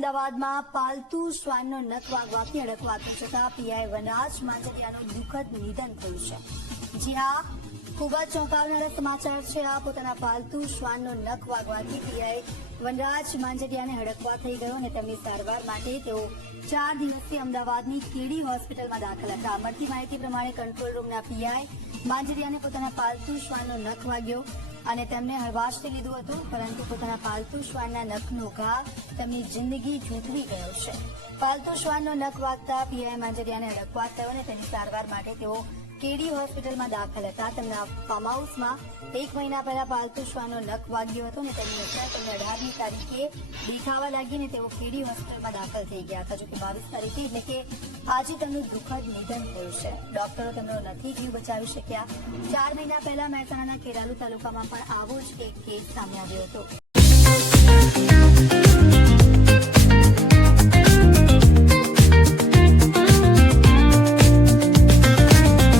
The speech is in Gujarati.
અમદાવાદમાં પાલતુ શ્વાનનો નખ વાગવાથી અડકવાતું જતા પીઆઈ વનરાજ માંજરિયાનું દુઃખદ નિધન થયું છે. જી હા, ખૂબ જ ચોંકાવનારા સમાચાર છે આ. પોતાના પાલતુ શ્વાનનો નખ વાગવાથી પીઆઈ વનરાજ માંજરિયાને હડકવા થઈ ગયો અને તેમની સારવાર માટે તેઓ ચાર દિવસથી અમદાવાદની કેડી હોસ્પિટલમાં દાખલ હતા. મળતી માહિતી પ્રમાણે કંટ્રોલ રૂમના પીઆઈ માંજરિયાને પોતાના પાલતુ શ્વાનનો નખ વાગ્યો. અને તેમને હળવાશથી લીધું હતું, પરંતુ પોતાના પાલતુ શ્વાનના નખનો ઘા તેમની જિંદગી જોતવી ગયો છે. પાલતુ શ્વાનનો નખ વાગતા પીઆઈ માંજરિયાને અડકવા થયો અને તેની સારવાર માટે તેઓ કેડી હોસ્પિટલમાં દાખલ હતા. તેમના ફાર્મ હાઉસમાં એક મહિના પહેલા પાલતુ શ્વાનો નખ વાગ્યો હતો અને તેની અસર તેમને અઢારમી તારીખે દેખાવા લાગી અને તેઓ કેડી હોસ્પિટલમાં દાખલ થઈ ગયા હતા, જોકે બાવીસ તારીખે એટલે કે આજે તેમનું દુઃખદ નિધન થયું છે. ડોક્ટરો તેમનો નથી જીવ બચાવી શક્યા. ચાર મહિના પહેલા મહેસાણાના કેરાલુ તાલુકામાં પણ આવો જ એક કેસ સામે આવ્યો હતો.